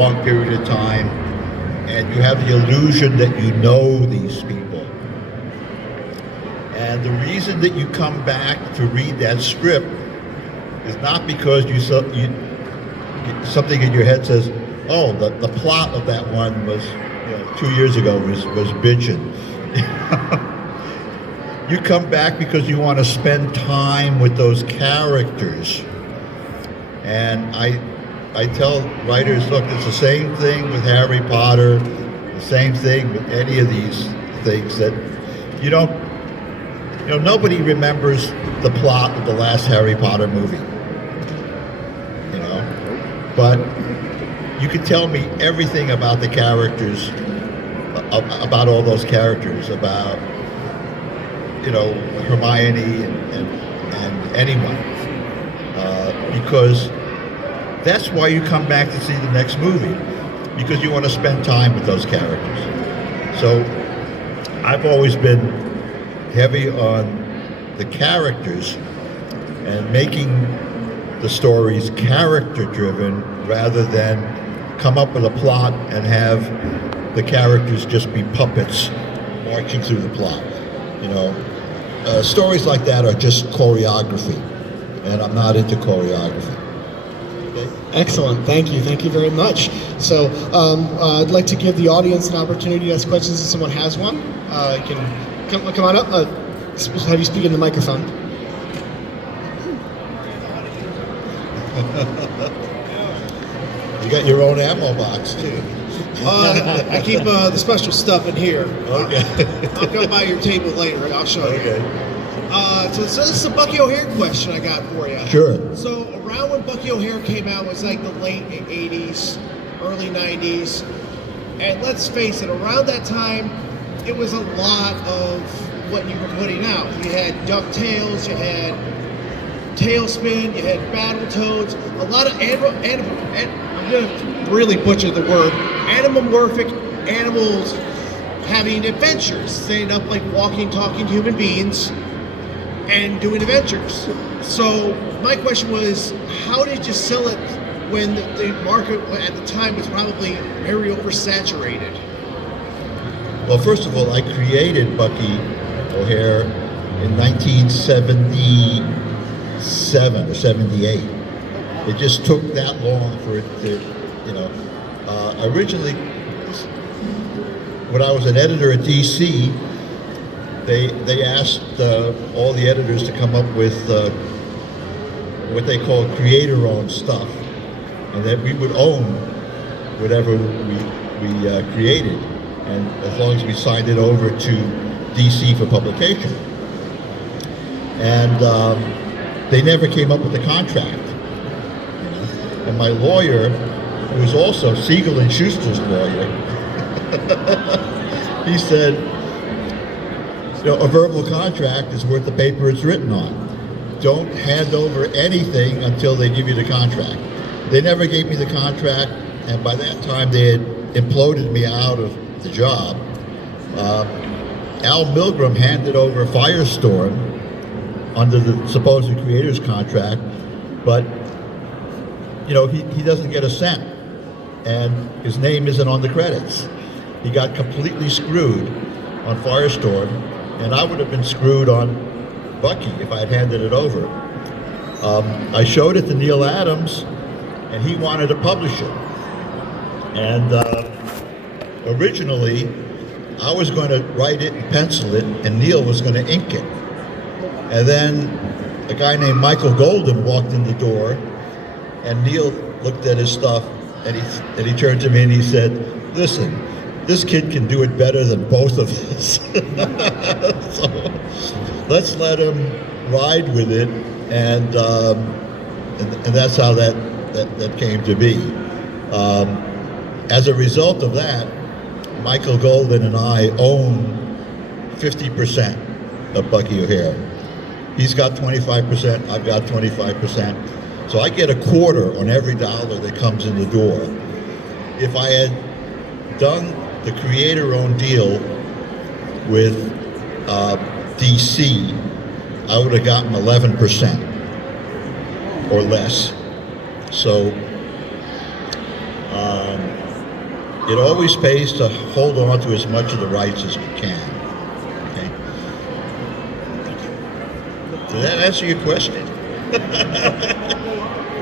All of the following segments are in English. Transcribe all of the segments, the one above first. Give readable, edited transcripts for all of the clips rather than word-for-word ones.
long period of time, and you have the illusion that you know these people. And the reason that you come back to read that script is not because something in your head says, oh, the plot of that one was, 2 years ago was bitchin'. You come back because you want to spend time with those characters. And I tell writers, look, it's the same thing with Harry Potter, the same thing with any of these things, that nobody remembers the plot of the last Harry Potter movie, but you could tell me everything about the characters, about all those characters, about, Hermione and anyone, because that's why you come back to see the next movie, because you want to spend time with those characters. So I've always been heavy on the characters and making the stories character-driven rather than come up with a plot and have the characters just be puppets marching through the plot. Stories like that are just choreography, and I'm not into choreography. Excellent. Thank you very much. So I'd like to give the audience an opportunity to ask questions if someone has one. You can come on up. Have you speak in the microphone. You got your own ammo box too. I keep the special stuff in here. Okay. I'll come by your table later. I'll show you. Okay. So this is a Bucky O'Hare question I got for you. Sure. So around when Bucky O'Hare came out was like the late 80s, early 90s. And let's face it, around that time, it was a lot of what you were putting out. You had DuckTales, you had Tailspin, you had Battletoads, a lot of I'm going to really butcher the word, animomorphic animals having adventures. They end up like walking, talking human beings and doing adventures. So my question was, how did you sell it when the market at the time was probably very oversaturated? Well, first of all, I created Bucky O'Hare in 1977 or 78. It just took that long for it to, originally, when I was an editor at DC, they asked all the editors to come up with what they call creator-owned stuff, and that we would own whatever we created, and as long as we signed it over to DC for publication. And they never came up with a contract. And my lawyer, who was also Siegel and Schuster's lawyer, he said, a verbal contract is worth the paper it's written on. Don't hand over anything until they give you the contract. They never gave me the contract, and by that time they had imploded me out of the job. Al Milgram handed over Firestorm under the supposed creator's contract, but he doesn't get a cent, and his name isn't on the credits. He got completely screwed on Firestorm, and I would have been screwed on Bucky if I had handed it over. I showed it to Neil Adams, and he wanted to publish it. And originally, I was going to write it and pencil it, and Neil was going to ink it. And then a guy named Michael Golden walked in the door, and Neil looked at his stuff, and he turned to me and he said, "Listen, this kid can do it better than both of us." So let's let him ride with it, and that's how that came to be. As a result of that, Michael Golden and I own 50% of Bucky O'Hare. He's got 25%, I've got 25%. So I get a quarter on every dollar that comes in the door. If I had done the creator-owned deal with DC, I would have gotten 11% or less. So it always pays to hold on to as much of the rights as you can. Okay. Did that answer your question? The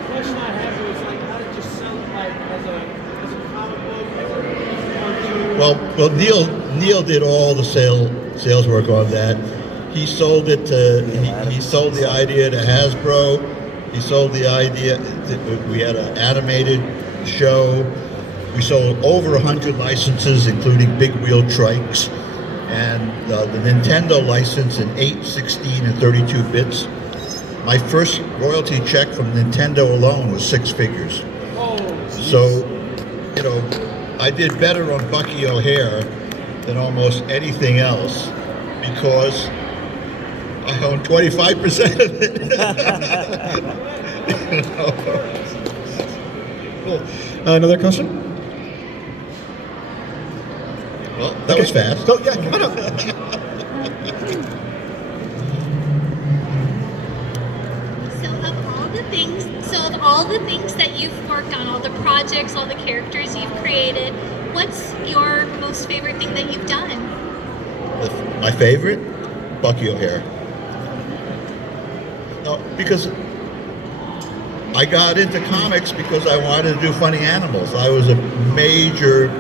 question I have is like, how did you sell it like as a comic book? Well, Neil did all the sales work on that. He sold it to he sold the idea to Hasbro. He sold the idea. We had an animated show. We sold over 100 licenses, including big wheel trikes, and the Nintendo license in 8, 16, and 32 bits. My first royalty check from Nintendo alone was 6 figures. So, you know, I did better on Bucky O'Hare than almost anything else because I own 25% of it. You know? Cool. Another question? Well, that was fast. Go, yeah, come on up. Of all the things that you've worked on, all the projects, all the characters you've created, what's your most favorite thing that you've done? My favorite? Bucky O'Hare. No, because I got into comics because I wanted to do funny animals. I was a major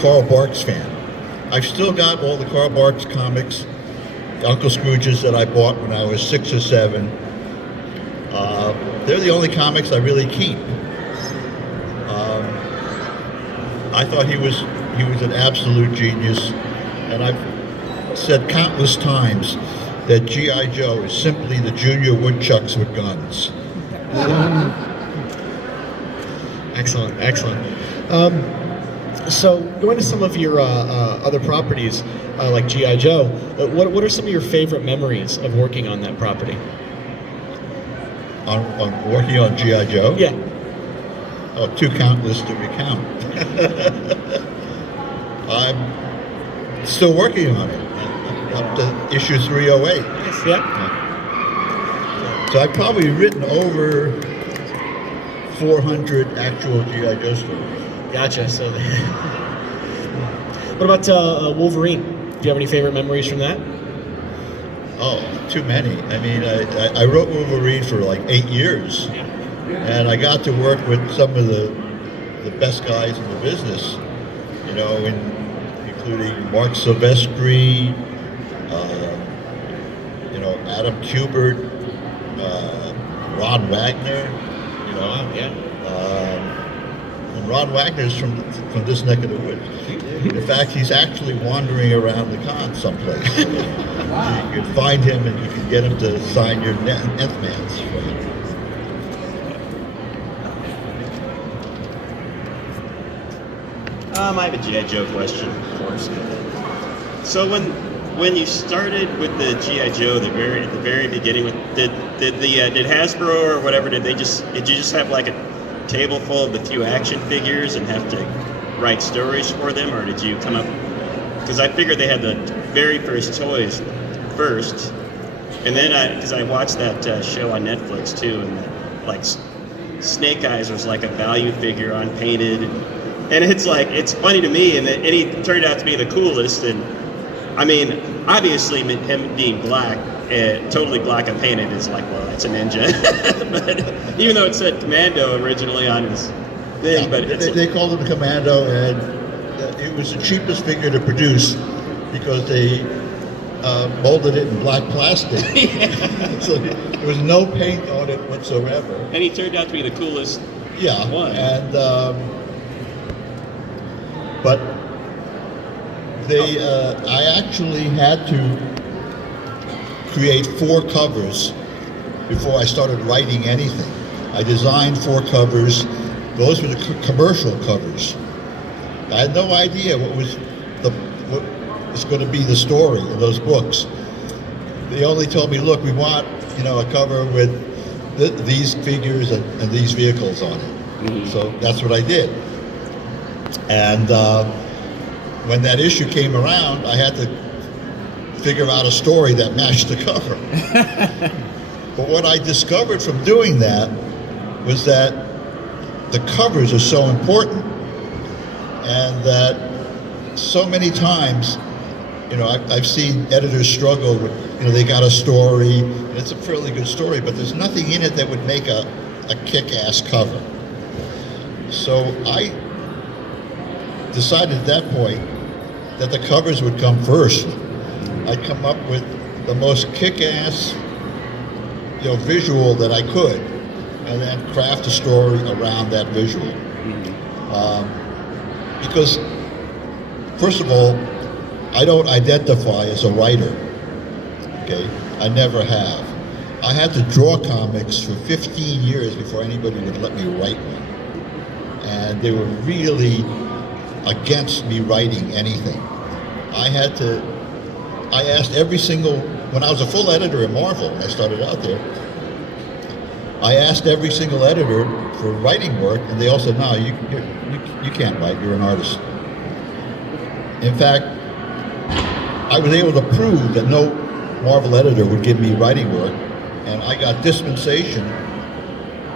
Carl Barks fan. I've still got all the Carl Barks comics, Uncle Scrooge's that I bought when I was 6 or 7. They're the only comics I really keep. I thought he was an absolute genius, and I've said countless times that GI Joe is simply the Junior Woodchucks with guns. Excellent, excellent. So going to some of your other properties, like GI Joe, what are some of your favorite memories of working on that property? On working on GI Joe? Yeah. Oh, too countless to recount. I'm still working on it, up to issue 308. Yeah. So I've probably written over 400 actual GI Joe stories. Gotcha. So, what about Wolverine? Do you have any favorite memories from that? Oh, too many. I mean, I wrote Wolverine for like 8 years, and I got to work with some of the best guys in the business, you know, including Mark Silvestri, you know, Adam Kubert, Ron Wagner, you know. Yeah. And Ron Wagner's from this neck of the woods. In fact, he's actually wandering around the con someplace. You can find him and you can get him to sign your Nth Mans for you. I have a GI Joe question, of course. So when you started with the GI Joe, at the very beginning, did Hasbro or whatever, did you just have like a table full of the few action figures and have to write stories for them, or did you come up? Because I figured they had the very first toys first, and then because I watched that show on Netflix too, and like Snake Eyes was like a value figure unpainted, and it's funny to me, and he turned out to be the coolest. And I mean, obviously him being black, totally black and painted is like, well, that's a ninja. But even though it said Commando originally on his thing, but they called him Commando, and it was the cheapest figure to produce because they molded it in black plastic. So there was no paint on it whatsoever. And he turned out to be the coolest one. And but I actually had to create 4 covers before I started writing anything. I designed 4 covers. Those were the commercial covers. I had no idea what was going to be the story in those books. They only told me, look, we want, you know, a cover with these figures and these vehicles on it. Mm-hmm. So that's what I did. And when that issue came around, I had to figure out a story that matched the cover. But what I discovered from doing that was that the covers are so important. and that so many times, I've seen editors struggle with, they got a story, and it's a fairly good story, but there's nothing in it that would make a kick-ass cover. So I decided at that point that the covers would come first. I'd come up with the most kick-ass, visual that I could, and then craft a story around that visual. Because, first of all, I don't identify as a writer, okay? I never have. I had to draw comics for 15 years before anybody would let me write one. And they were really against me writing anything. I asked every single, when I was a full editor at Marvel, when I started out there, I asked every single editor for writing work, and they all said, no, you can't write, you're an artist. In fact, I was able to prove that no Marvel editor would give me writing work, and I got dispensation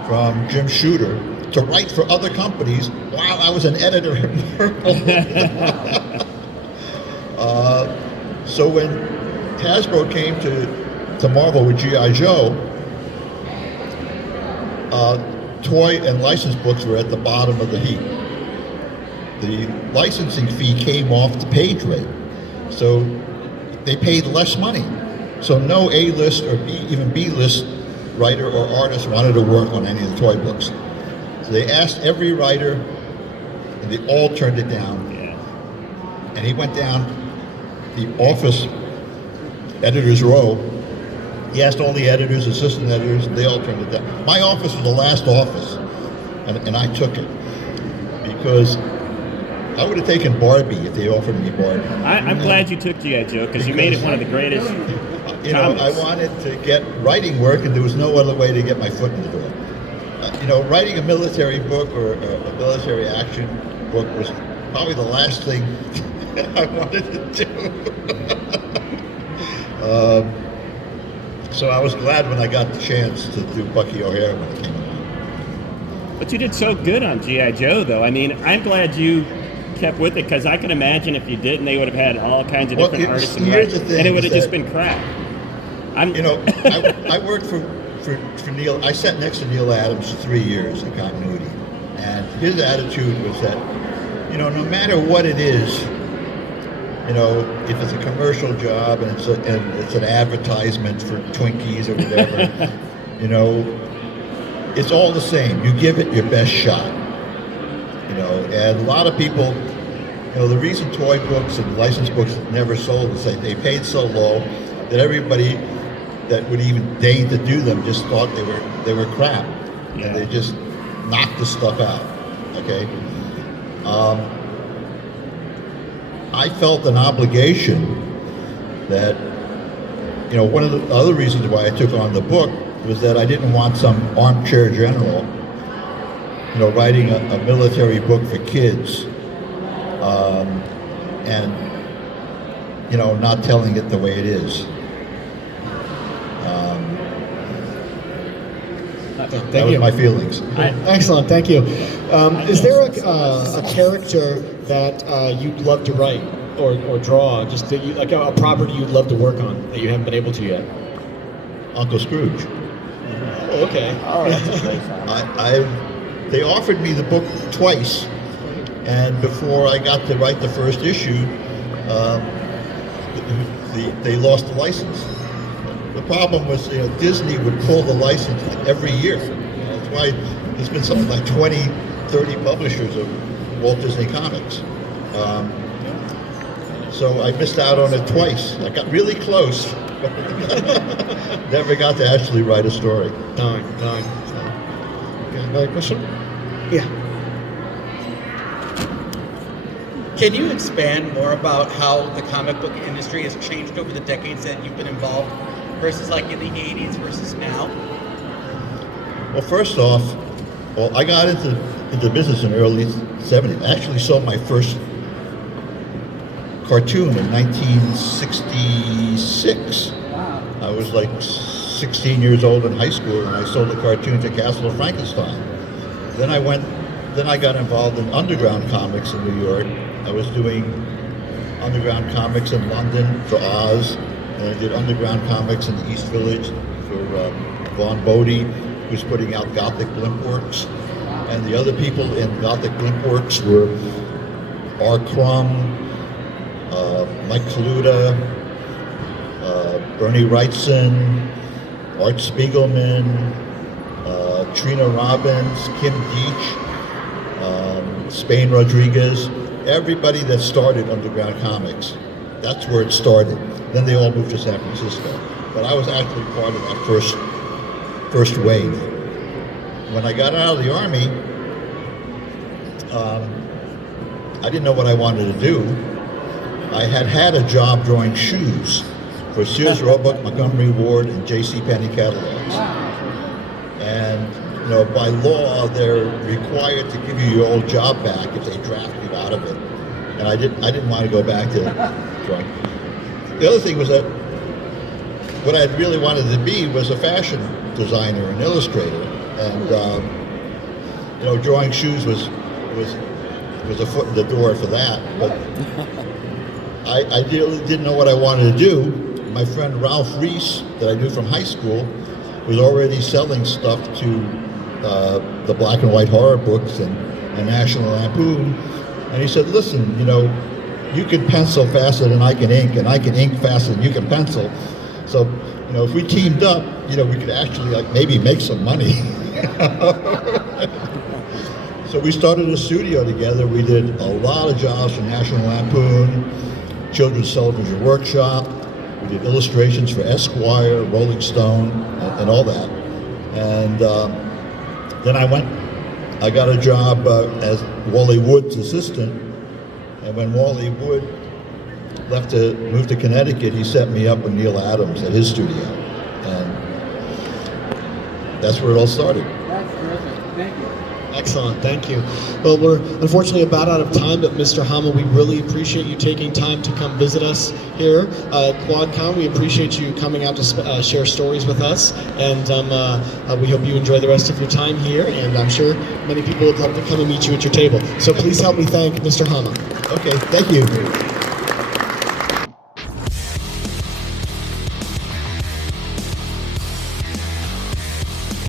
from Jim Shooter to write for other companies while I was an editor at Marvel. So when Hasbro came to Marvel with GI Joe, toy and license books were at the bottom of the heap. The licensing fee came off the page rate, so they paid less money. So no A-list or even B-list writer or artist wanted to work on any of the toy books. So they asked every writer, and they all turned it down. And he went down the office editors row. He asked all the editors, assistant editors, and they all turned it down. My office was the last office, and I took it because I would have taken Barbie if they offered me Barbie. I'm glad you took G.I. Joe because you made it one of the greatest comics. I wanted to get writing work, and there was no other way to get my foot in the door. Writing a military book or a military action book was probably the last thing I wanted to do. So I was glad when I got the chance to do Bucky O'Hare when it came along. But you did so good on G.I. Joe, though. I mean, I'm glad you kept with it because I can imagine if you didn't, they would have had all kinds of different artists and writers, and it would have just been crap. I worked for Neil. I sat next to Neil Adams for 3 years in continuity, and his attitude was that, no matter what it is, if it's a commercial job and it's an advertisement for Twinkies or whatever, it's all the same. You give it your best shot. And a lot of people, the reason toy books and license books never sold is that they paid so low that everybody that would even deign to do them just thought they were crap, and they just knocked the stuff out. Okay. I felt an obligation that, one of the other reasons why I took on the book was that I didn't want some armchair general, writing a military book for kids, and, not telling it the way it is. That was my feelings. Excellent, thank you. Is there a character that you'd love to write or draw, just that like a property you'd love to work on that you haven't been able to yet? Uncle Scrooge. Oh, okay. They offered me the book twice, and before I got to write the first issue, they lost the license. The problem was, Disney would pull the license every year. That's why there's been something like 20, 30 publishers of Walt Disney Comics. So I missed out on it twice. I got really close, but never got to actually write a story. Darn. Okay, another question? Yeah. Can you expand more about how the comic book industry has changed over the decades that you've been involved versus like in the 80s versus now? Well, first off, I got into business in the early 70s. I actually saw my first cartoon in 1966. Wow. I was like 16 years old in high school, and I sold the cartoon to Castle of Frankenstein. Then I went then I got involved in underground comics in New York. I was doing underground comics in London for Oz, and I did underground comics in the East Village for Vaughn Bodie, who's putting out Gothic Blimp Works. And the other people in Gothic Blimp Works were R. Crumb, Mike Kaluta, Bernie Wrightson, Art Spiegelman, Trina Robbins, Kim Deach, Spain Rodriguez, everybody that started underground comics. That's where it started. Then they all moved to San Francisco. But I was actually part of that first wave. When I got out of the Army, I didn't know what I wanted to do. I had a job drawing shoes for Sears Roebuck, Montgomery Ward, and J.C. Penney catalogs. And you know, by law, they're required to give you your old job back if they draft you out of it. And I didn't want to go back to drawing. The other thing was that what I really wanted to be was a fashion designer and illustrator. And you know, drawing shoes was a foot in the door for that. But I really didn't know what I wanted to do. My friend Ralph Reese, that I knew from high school, was already selling stuff to the black and white horror books and National Lampoon. And he said, listen, you know, you can pencil faster than I can ink, and I can ink faster than you can pencil. So, you know, if we teamed up, you know, we could actually like maybe make some money. So we started a studio together. We did a lot of jobs for National Lampoon, Children's Television Workshop. We did illustrations for Esquire, Rolling Stone, and all that. And then I got a job as Wally Wood's assistant. And when Wally Wood left to move to Connecticut, he set me up with Neil Adams at his studio. And that's where it all started. That's terrific. Thank you. Excellent, thank you. Well, we're unfortunately about out of time, but Mr. Hama, we really appreciate you taking time to come visit us here at QuadCon. We appreciate you coming out to share stories with us, and we hope you enjoy the rest of your time here, and I'm sure many people would love to come and meet you at your table. So please help me thank Mr. Hama. Okay, thank you.